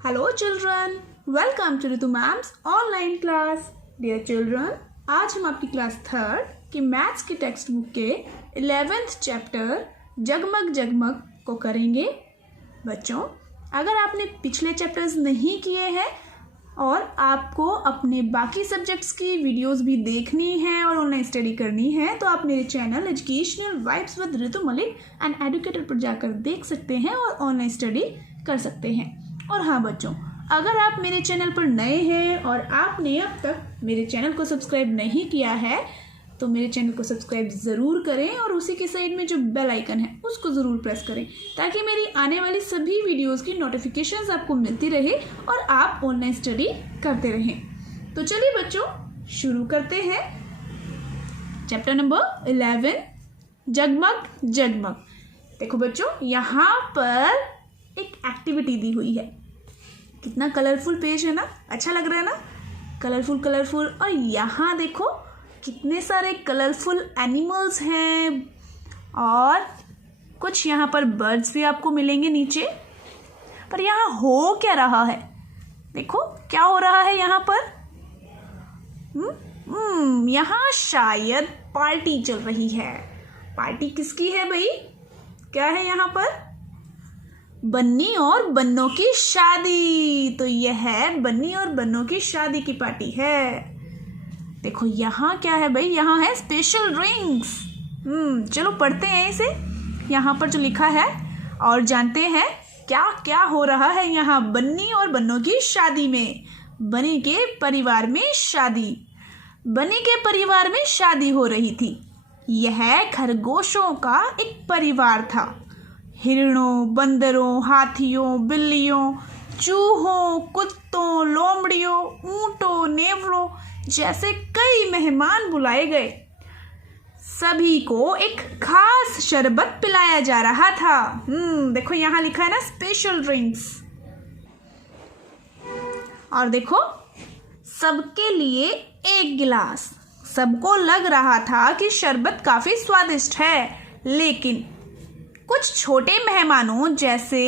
Hello children, welcome to Ritu Ma'am's online class. Dear children, आज हम आपकी class third की मैथ्स की टेक्स्ट बुक के 11th चैप्टर जगमग जगमग को करेंगे। बच्चों, अगर आपने पिछले चैप्टर्स नहीं किए हैं और आपको अपने बाकी सब्जेक्ट्स की वीडियोस भी देखनी है और ऑनलाइन स्टडी करनी है तो आप मेरे channel educational vibes with Ritu Malik and educator पर जाकर देख सकते हैं और ऑनलाइन स्टडी कर सकते हैं। और हाँ बच्चों, अगर आप मेरे चैनल पर नए हैं और आपने अब तक मेरे चैनल को सब्सक्राइब नहीं किया है तो मेरे चैनल को सब्सक्राइब ज़रूर करें और उसी के साइड में जो बेल आइकन है उसको ज़रूर प्रेस करें ताकि मेरी आने वाली सभी वीडियोस की नोटिफिकेशंस आपको मिलती रहे और आप ऑनलाइन स्टडी करते रहें। तो चलिए बच्चों, शुरू करते हैं चैप्टर नंबर 11 जगमग जगमग। देखो बच्चों, यहाँ पर एक एक्टिविटी दी हुई है। कितना कलरफुल पेज है ना, अच्छा लग रहा है ना, कलरफुल कलरफुल। और यहाँ देखो कितने सारे कलरफुल एनिमल्स हैं और कुछ यहाँ पर बर्ड्स भी आपको मिलेंगे नीचे। पर यहाँ हो क्या रहा है, देखो क्या हो रहा है यहाँ पर। यहाँ शायद पार्टी चल रही है। पार्टी किसकी है भाई, क्या है यहाँ पर? बन्नी और बन्नों की शादी। तो यह है बन्नी और बन्नों की शादी की पार्टी है। देखो यहाँ क्या है भाई, यहाँ है स्पेशल ड्रिंक्स। चलो पढ़ते हैं इसे, यहाँ पर जो लिखा है और जानते हैं क्या क्या हो रहा है यहाँ बन्नी और बन्नों की शादी में। बन्नी के परिवार में शादी, बन्नी के परिवार में शादी हो रही थी। यह खरगोशों का एक परिवार था। हिरणों, बंदरों, हाथियों, बिल्लियों, चूहों, कुत्तों, लोमड़ियों, ऊंटों, नेवलों जैसे कई मेहमान बुलाए गए। सभी को एक खास शरबत पिलाया जा रहा था। देखो यहाँ लिखा है ना स्पेशल ड्रिंक्स। और देखो सबके लिए एक गिलास। सबको लग रहा था कि शरबत काफी स्वादिष्ट है, लेकिन कुछ छोटे मेहमानों जैसे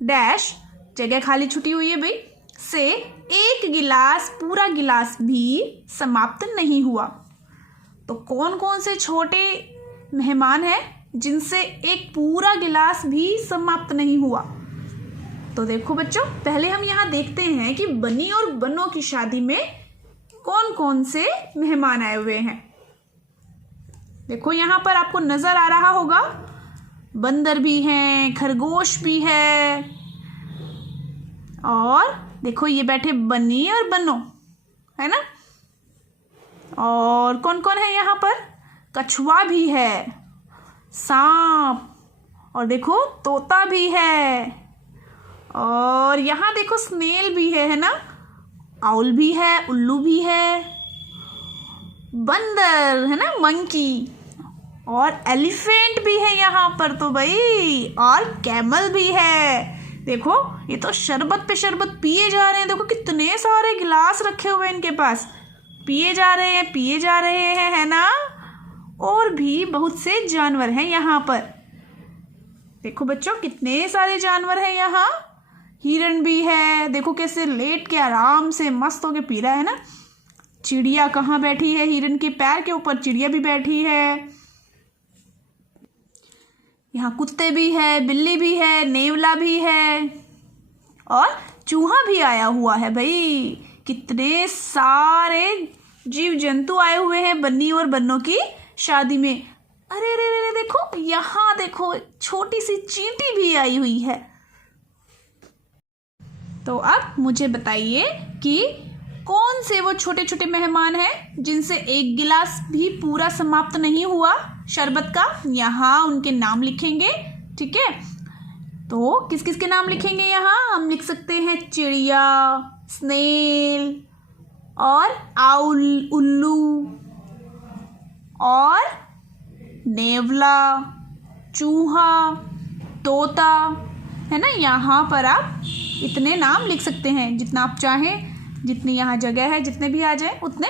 डैश जगह खाली छुटी हुई है भाई से एक गिलास, पूरा गिलास भी समाप्त नहीं हुआ। तो कौन कौन से छोटे मेहमान हैं जिनसे एक पूरा गिलास भी समाप्त नहीं हुआ? तो देखो बच्चों, पहले हम यहाँ देखते हैं कि बन्नी और बन्नों की शादी में कौन कौन से मेहमान आए हुए हैं। देखो यहाँ पर आपको नजर आ रहा होगा, बंदर भी हैं, खरगोश भी है, और देखो ये बैठे बन्नी और बन्नो है ना। और कौन कौन है यहाँ पर? कछुआ भी है, सांप, और देखो तोता भी है, और यहाँ देखो स्नेल भी है ना, आउल भी है, उल्लू भी है, बंदर है ना, मंकी, और एलिफेंट भी है यहाँ पर तो भाई, और कैमल भी है। देखो ये तो शरबत पे शरबत पिए जा रहे हैं। देखो कितने सारे गिलास रखे हुए हैं इनके पास, पिए जा रहे हैं, पिए जा रहे हैं, है ना। और भी बहुत से जानवर हैं यहाँ पर। देखो बच्चों कितने सारे जानवर हैं यहाँ। हिरण भी है, देखो कैसे लेट के आराम से मस्त होके पी रहा है ना। चिड़िया कहाँ बैठी है, हिरण के पैर के ऊपर चिड़िया भी बैठी है। यहाँ कुत्ते भी है, बिल्ली भी है, नेवला भी है, और चूहा भी आया हुआ है भाई। कितने सारे जीव जंतु आए हुए हैं बन्नी और बन्नों की शादी में। अरे रे रे, देखो यहाँ देखो छोटी सी चींटी भी आई हुई है। तो अब मुझे बताइए कि कौन से वो छोटे छोटे मेहमान हैं जिनसे एक गिलास भी पूरा समाप्त नहीं हुआ शरबत का। यहाँ उनके नाम लिखेंगे, ठीक है। तो किस किस के नाम लिखेंगे यहाँ? हम लिख सकते हैं चिड़िया, स्नेल, और आउल, उल्लू, और नेवला, चूहा, तोता, है ना। यहाँ पर आप इतने नाम लिख सकते हैं, जितना आप चाहें, जितनी यहाँ जगह है, जितने भी आ जाए उतने।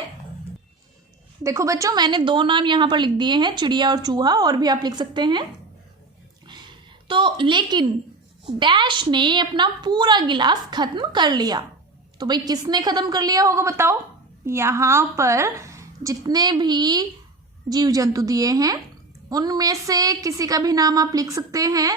देखो बच्चों, मैंने 2 नाम यहाँ पर लिख दिए हैं, चिड़िया और चूहा, और भी आप लिख सकते हैं। तो लेकिन डैश ने अपना पूरा गिलास खत्म कर लिया। तो भाई किसने खत्म कर लिया होगा बताओ। यहाँ पर जितने भी जीव जंतु दिए हैं उनमें से किसी का भी नाम आप लिख सकते हैं।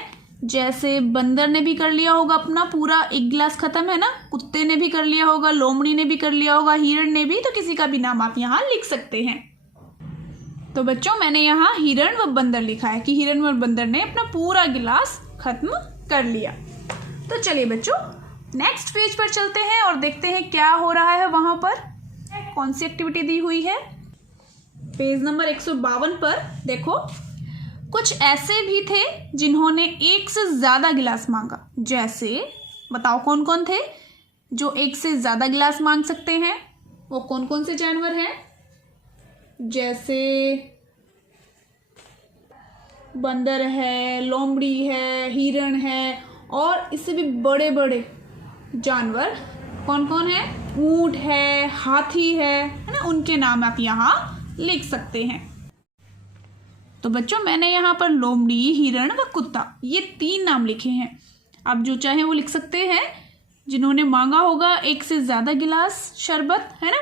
जैसे बंदर ने भी कर लिया होगा अपना पूरा एक गिलास खत्म, है ना। कुत्ते ने भी कर लिया होगा, लोमड़ी ने भी कर लिया होगा, हिरण ने भी। तो किसी का भी नाम आप यहाँ लिख सकते हैं। तो बच्चों मैंने यहाँ हिरण व बंदर लिखा है कि हिरण व बंदर ने अपना पूरा गिलास खत्म कर लिया। तो चलिए बच्चों नेक्स्ट पेज पर चलते हैं और देखते हैं क्या हो रहा है वहां पर, कौन सी एक्टिविटी दी हुई है। पेज नंबर 152 पर देखो, कुछ ऐसे भी थे जिन्होंने एक से ज्यादा गिलास मांगा। जैसे बताओ कौन कौन थे जो एक से ज्यादा गिलास मांग सकते हैं। वो कौन कौन से जानवर हैं। जैसे बंदर है, लोमड़ी है, हिरण है, और इससे भी बड़े बड़े जानवर कौन कौन है। ऊंट है, हाथी है ना। उनके नाम आप यहाँ लिख सकते हैं। तो बच्चों मैंने यहाँ पर लोमड़ी, हिरण व कुत्ता ये 3 नाम लिखे हैं। आप जो चाहे वो लिख सकते हैं जिन्होंने मांगा होगा एक से ज्यादा गिलास शरबत, है ना।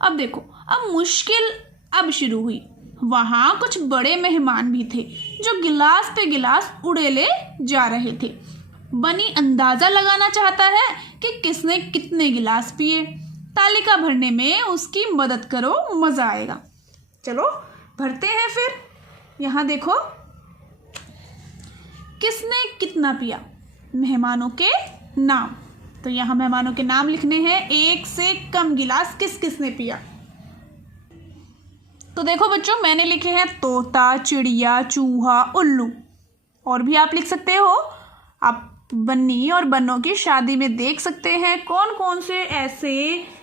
अब देखो, अब मुश्किल अब शुरू हुई। वहां कुछ बड़े मेहमान भी थे जो गिलास पे गिलास उड़ेले जा रहे थे। बनी अंदाजा लगाना चाहता है कि किसने कितने गिलास पिए। तालिका भरने में उसकी मदद करो, मजा आएगा। चलो भरते हैं फिर। यहाँ देखो किसने कितना पिया, मेहमानों के नाम। तो यहाँ मेहमानों के नाम लिखने हैं। एक से कम गिलास किस किसने पिया। तो देखो बच्चों मैंने लिखे हैं तोता, चिड़िया, चूहा, उल्लू। और भी आप लिख सकते हो। आप बन्नी और बन्नों की शादी में देख सकते हैं कौन कौन से ऐसे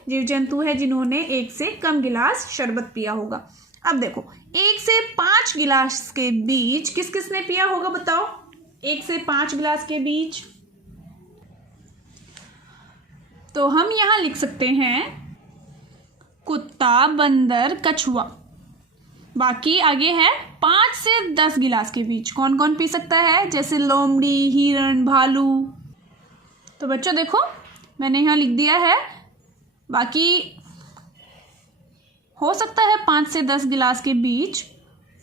जीव जंतु है जिन्होंने एक से कम गिलास शरबत पिया होगा। अब देखो 1 से 5 गिलास के बीच किस किसने पिया होगा बताओ। 1 से 5 गिलास के बीच तो हम यहाँ लिख सकते हैं कुत्ता, बंदर, कछुआ। बाकी आगे है 5 से 10 गिलास के बीच कौन कौन पी सकता है। जैसे लोमड़ी, हिरण, भालू। तो बच्चों देखो मैंने यहाँ लिख दिया है। बाकी हो सकता है 5 से 10 गिलास के बीच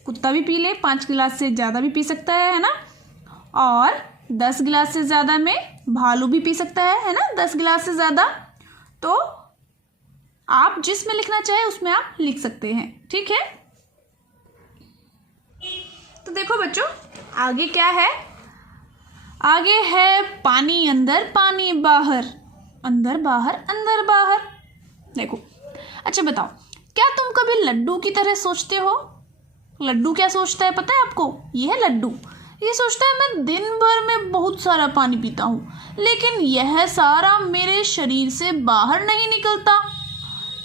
कुत्ता भी पी ले, 5 गिलास से ज़्यादा भी पी सकता है ना। और 10 गिलास से ज़्यादा में भालू भी पी सकता है ना। 10 गिलास से ज़्यादा। तो आप जिसमें लिखना चाहे उसमें आप लिख सकते हैं, ठीक है। तो देखो बच्चों आगे क्या है। आगे है पानी अंदर पानी बाहर, अंदर बाहर अंदर बाहर। देखो अच्छा बताओ, क्या तुम कभी लड्डू की तरह सोचते हो। लड्डू क्या सोचता है पता है आपको। ये है लड्डू। ये सोचता है मैं दिन भर में बहुत सारा पानी पीता हूँ, लेकिन यह सारा मेरे शरीर से बाहर नहीं निकलता।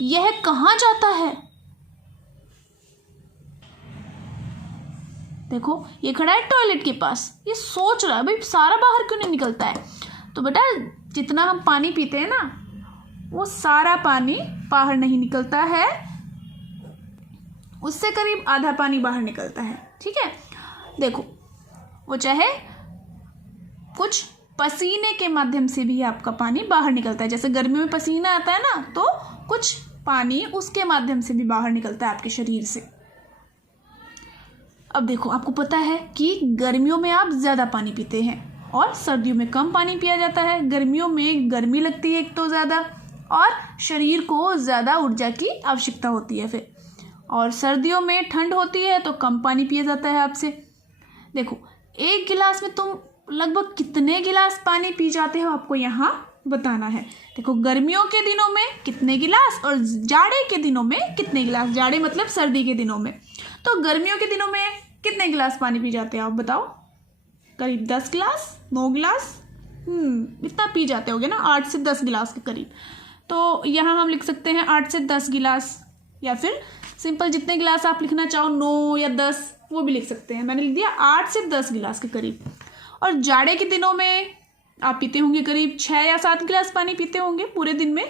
यह कहाँ जाता है। देखो ये खड़ा है टॉयलेट के पास। ये सोच रहा है भाई सारा बाहर क्यों नहीं निकलता है। तो बेटा जितना हम पानी पीते हैं ना वो सारा पानी बाहर नहीं निकलता है, उससे करीब आधा पानी बाहर निकलता है, ठीक है। देखो वो चाहे कुछ पसीने के माध्यम से भी आपका पानी बाहर निकलता है। जैसे गर्मियों में पसीना आता है ना, तो कुछ पानी उसके माध्यम से भी बाहर निकलता है आपके शरीर से। अब देखो आपको पता है कि गर्मियों में आप ज़्यादा पानी पीते हैं और सर्दियों में कम पानी पिया जाता है। गर्मियों में गर्मी लगती है एक तो ज़्यादा, और शरीर को ज़्यादा ऊर्जा की आवश्यकता होती है फिर। और सर्दियों में ठंड होती है तो कम पानी पिया जाता है आपसे। देखो एक गिलास में तुम लगभग कितने गिलास पानी पी जाते हो आपको यहाँ बताना है। देखो गर्मियों के दिनों में कितने गिलास और जाड़े के दिनों में कितने गिलास। जाड़े मतलब सर्दी के दिनों में। तो गर्मियों के दिनों में कितने गिलास पानी पी जाते हो आप बताओ। करीब 10 गिलास, 9 गिलास, इतना पी जाते होगे ना, 8 से 10 गिलास के करीब। तो यहाँ हम लिख सकते हैं 8 से 10 गिलास, या फिर सिंपल जितने गिलास आप लिखना चाहो 9 या 10 वो भी लिख सकते हैं। मैंने लिख दिया 8 से 10 गिलास के करीब। और जाड़े के दिनों में आप पीते होंगे करीब 6 या 7 गिलास पानी पीते होंगे पूरे दिन में।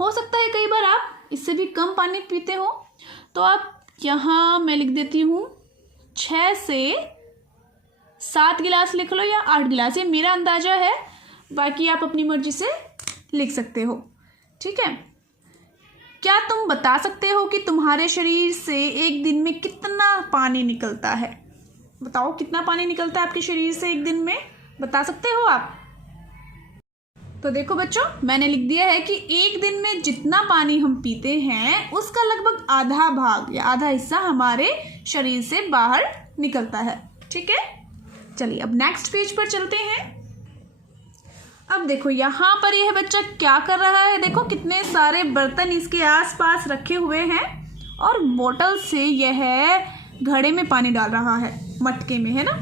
हो सकता है कई बार आप इससे भी कम पानी पीते हो। तो आप यहाँ मैं लिख देती हूँ 6 से 7 गिलास लिख लो या 8 गिलास, ये मेरा अंदाजा है, बाकी आप अपनी मर्जी से लिख सकते हो। ठीक है, क्या तुम बता सकते हो कि तुम्हारे शरीर से एक दिन में कितना पानी निकलता है? बताओ कितना पानी निकलता है आपके शरीर से एक दिन में, बता सकते हो आप? तो देखो बच्चों, मैंने लिख दिया है कि एक दिन में जितना पानी हम पीते हैं उसका लगभग आधा भाग या आधा हिस्सा हमारे शरीर से बाहर निकलता है। ठीक है, चलिए अब नेक्स्ट पेज पर चलते हैं। अब देखो यहाँ पर यह बच्चा क्या कर रहा है, देखो कितने सारे बर्तन इसके आसपास रखे हुए हैं और बोतल से यह घड़े में पानी डाल रहा है, मटके में, है ना।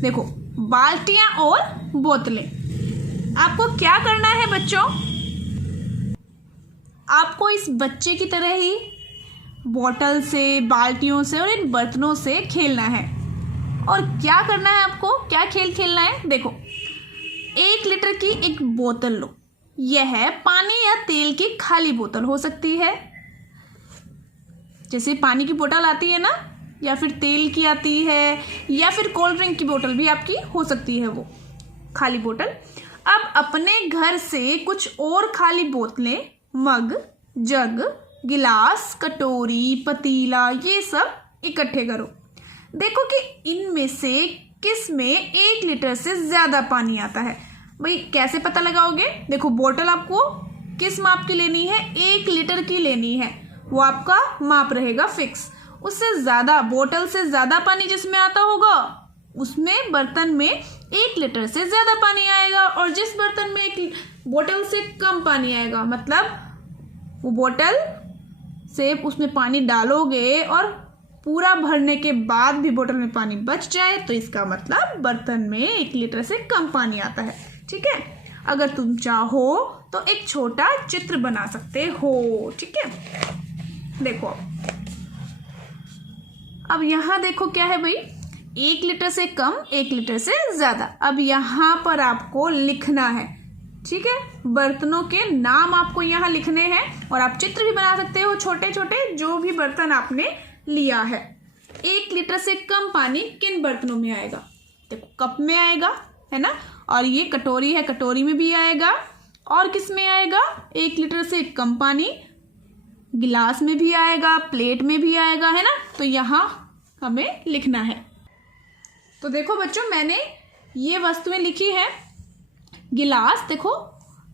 देखो बाल्टियां और बोतलें, आपको क्या करना है बच्चों, आपको इस बच्चे की तरह ही बोतल से, बाल्टियों से और इन बर्तनों से खेलना है। और क्या करना है आपको, क्या खेल खेलना है, देखो 1 लीटर की एक बोतल लो, यह पानी या तेल की खाली बोतल हो सकती है, जैसे पानी की बोतल आती है ना, या फिर तेल की आती है, या फिर कोल्ड ड्रिंक की बोतल भी आपकी हो सकती है, वो खाली बोतल। अब अपने घर से कुछ और खाली बोतलें, मग, जग, गिलास, कटोरी, पतीला, ये सब इकट्ठे करो। देखो कि इनमें से किस में 1 लीटर से ज़्यादा पानी आता है। भाई कैसे पता लगाओगे, देखो बोतल आपको किस माप की लेनी है, 1 लीटर की लेनी है, वो आपका माप रहेगा फिक्स। उससे ज़्यादा, बोतल से ज़्यादा पानी जिसमें आता होगा उसमें बर्तन में 1 लीटर से ज़्यादा पानी आएगा, और जिस बर्तन में 1 बोतल से कम पानी आएगा, मतलब वो बोतल से उसमें पानी डालोगे और पूरा भरने के बाद भी बोतल में पानी बच जाए तो इसका मतलब बर्तन में 1 लीटर से कम पानी आता है। ठीक है, अगर तुम चाहो तो एक छोटा चित्र बना सकते हो। ठीक है, देखो अब यहाँ देखो क्या है भाई, 1 लीटर से कम, 1 लीटर से ज़्यादा। अब यहाँ पर आपको लिखना है, ठीक है, बर्तनों के नाम आपको यहाँ लिखने हैं, और आप चित्र भी बना सकते हो छोटे छोटे, जो भी बर्तन आपने लिया है। 1 लीटर से कम पानी किन बर्तनों में आएगा, देखो कप में आएगा, है ना, और ये कटोरी है, कटोरी में भी आएगा, और किस में आएगा, 1 लीटर से कम पानी गिलास में भी आएगा, प्लेट में भी आएगा, है ना। तो यहाँ हमें लिखना है। तो देखो बच्चों, मैंने ये वस्तुएं लिखी है। गिलास, देखो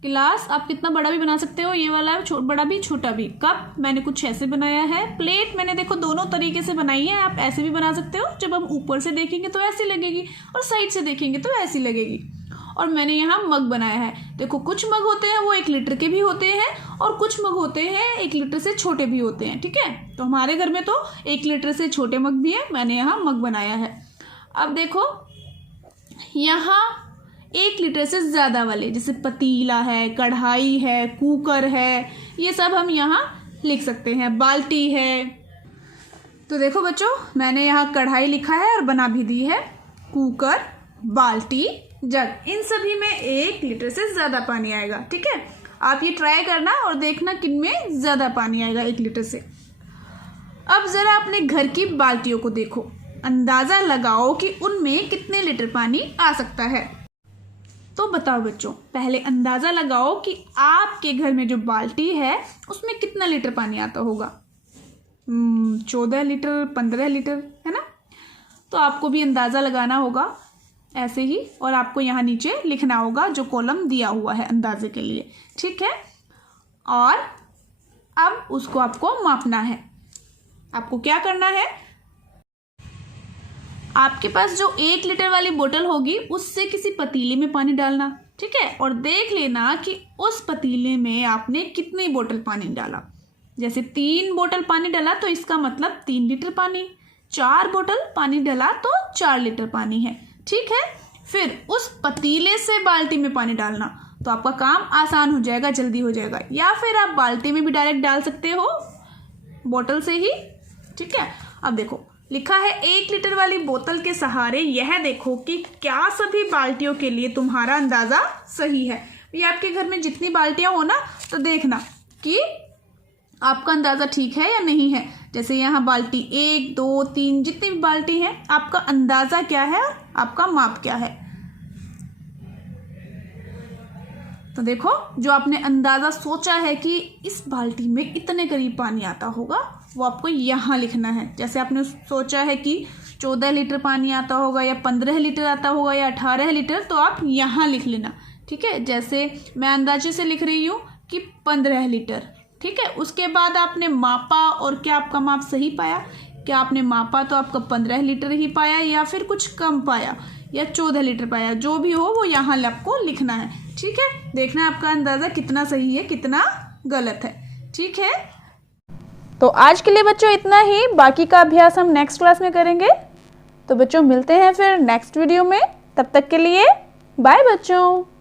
गिलास आप कितना बड़ा भी बना सकते हो, ये वाला बड़ा भी छोटा भी। कप मैंने कुछ ऐसे बनाया है। प्लेट मैंने देखो दोनों तरीके से बनाई है, आप ऐसे भी बना सकते हो, जब हम ऊपर से देखेंगे तो ऐसी लगेगी और साइड से देखेंगे तो ऐसी लगेगी। और मैंने यहाँ मग बनाया है, देखो कुछ मग होते हैं वो 1 लीटर के भी होते हैं, और कुछ मग होते हैं 1 लीटर से छोटे भी होते हैं। ठीक है, तो हमारे घर में तो 1 लीटर से छोटे मग भी है, मैंने यहाँ मग बनाया है। अब देखो यहाँ 1 लीटर से ज़्यादा वाले, जैसे पतीला है, कढ़ाई है, कुकर है, ये सब हम यहाँ लिख सकते हैं, बाल्टी है। तो देखो बच्चों, मैंने यहाँ कढ़ाई लिखा है और बना भी दी है, कुकर, बाल्टी, जग, इन सभी में 1 लीटर से ज़्यादा पानी आएगा। ठीक है, आप ये ट्राई करना और देखना किन में ज़्यादा पानी आएगा 1 लीटर से। अब ज़रा अपने घर की बाल्टियों को देखो, अंदाज़ा लगाओ कि उनमें कितने लीटर पानी आ सकता है। तो बताओ बच्चों, पहले अंदाज़ा लगाओ कि आपके घर में जो बाल्टी है उसमें कितना लीटर पानी आता होगा। 14 लीटर, 15 लीटर, है ना। तो आपको भी अंदाज़ा लगाना होगा ऐसे ही, और आपको यहाँ नीचे लिखना होगा जो कॉलम दिया हुआ है अंदाजे के लिए। ठीक है, और अब उसको आपको मापना है। आपको क्या करना है, आपके पास जो 1 लीटर वाली बोतल होगी उससे किसी पतीले में पानी डालना। ठीक है, और देख लेना कि उस पतीले में आपने कितनी बोतल पानी डाला। जैसे 3 बोतल पानी डाला तो इसका मतलब 3 लीटर पानी, 4 बोतल पानी डाला तो 4 लीटर पानी है। ठीक है, फिर उस पतीले से बाल्टी में पानी डालना, तो आपका काम आसान हो जाएगा, जल्दी हो जाएगा। या फिर आप बाल्टी में भी डायरेक्ट डाल सकते हो बोतल से ही। ठीक है, अब देखो लिखा है 1 लीटर वाली बोतल के सहारे यह देखो कि क्या सभी बाल्टियों के लिए तुम्हारा अंदाज़ा सही है। ये आपके घर में जितनी बाल्टियां हो ना, तो देखना कि आपका अंदाज़ा ठीक है या नहीं है। जैसे यहाँ बाल्टी 1 2 3 जितनी भी बाल्टी है, आपका अंदाज़ा क्या है, आपका माप क्या है। तो देखो, जो आपने अंदाज़ा सोचा है कि इस बाल्टी में इतने करीब पानी आता होगा, वो आपको यहाँ लिखना है। जैसे आपने सोचा है कि 14 लीटर पानी आता होगा या 15 लीटर आता होगा या 18 लीटर, तो आप यहाँ लिख लेना, ठीक है। जैसे मैं अंदाजे से लिख रही हूँ कि 15 लीटर, ठीक है। उसके बाद आपने मापा और क्या आपका माप सही पाया, क्या आपने मापा तो आपका 15 लीटर ही पाया या फिर कुछ कम पाया या 14 लीटर पाया, जो भी हो वो यहाँ आपको लिखना है, ठीक है। देखना आपका अंदाज़ा कितना सही है कितना गलत है, ठीक है। तो आज के लिए बच्चों इतना ही, बाकी का अभ्यास हम नेक्स्ट क्लास में करेंगे। तो बच्चों मिलते हैं फिर नेक्स्ट वीडियो में, तब तक के लिए बाय बच्चों।